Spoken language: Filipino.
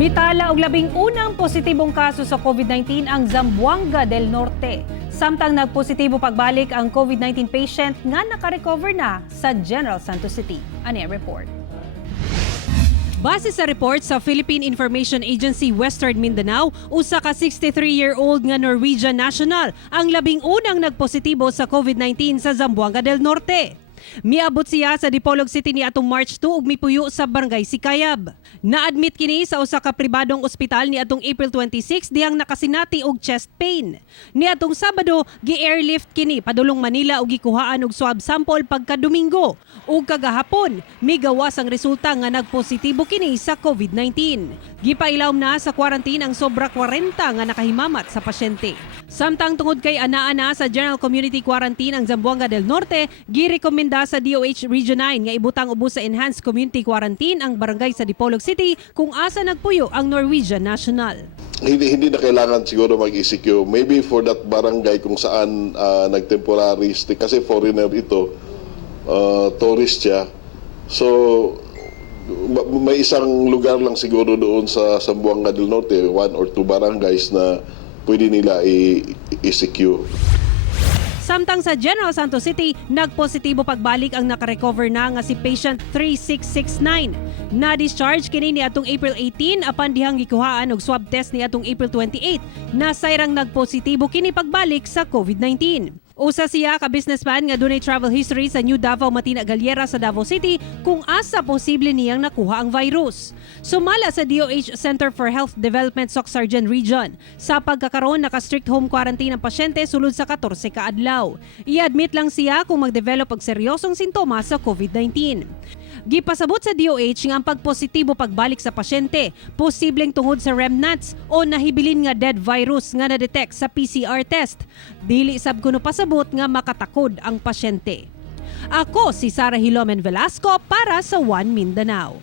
Mitala og labing unang positibong kaso sa COVID-19 ang Zamboanga del Norte. Samtang nagpositibo pagbalik ang COVID-19 patient nga nakarecover na sa General Santos City. Ani ang report. Base sa report sa Philippine Information Agency Western Mindanao, usa ka 63-year-old nga Norwegian national ang labing unang nagpositibo sa COVID-19 sa Zamboanga del Norte. Miabot siya sa Dipolog City ni atong March 2 ug mipuyo sa Barangay Sikayab. Na-admit kini sa usa ka pribadong ospital ni atong April 26 dihang nakasinati og chest pain. Ni atong Sabado, gi-airlift kini padulong Manila ug gikuhaan og swab sample pagka Domingo. Ug kagahapon, migawas ang resulta nga nagpositibo kini sa COVID-19. Gipailawom na sa quarantine ang sobra 40 nga nakahimamat sa pasyente. Samtang tungod kay anaa sa General Community Quarantine ang Zamboanga del Norte, girekomenda sa DOH Region 9 nga ibutang ubos sa Enhanced Community Quarantine ang barangay sa Dipolog City kung asa nagpuyo ang Norwegian national. Hindi na kailangan siguro mag-ECQ. Maybe for that barangay kung saan nag-temporary stay, kasi foreigner ito, tourist siya. So, may isang lugar lang siguro doon sa Zamboanga del Norte, 1 or 2 barangays na pwede nila i-ECQ. Samtang sa General Santos City, nagpositibo pagbalik ang nakarecover na nga si patient 3669. Na-discharge kini ni atong April 18 apan dihang gikuhaan og swab test ni atong April 28 na sayrang nagpositibo kini pagbalik sa COVID-19. Usa siya ka businessman nga dunay travel history sa New Davao Matina Galliera sa Davao City kung asa posible niyang nakuha ang virus. Sumala sa DOH Center for Health Development Soc-Sargen Region. Sa pagkakaroon naka-strict home quarantine ang pasyente sulod sa 14 ka adlaw. I-admit lang siya kung mag-develop og seryosong sintomas sa COVID-19. Gipasabot sa DOH nga ang pagpositibo pagbalik sa pasyente, posibleng tungod sa remnants o nahibilin nga dead virus nga na-detect sa PCR test. Dili sab kuno pasabot nga makatakod ang pasyente. Ako si Sarah Hilomen Velasco para sa One Mindanao.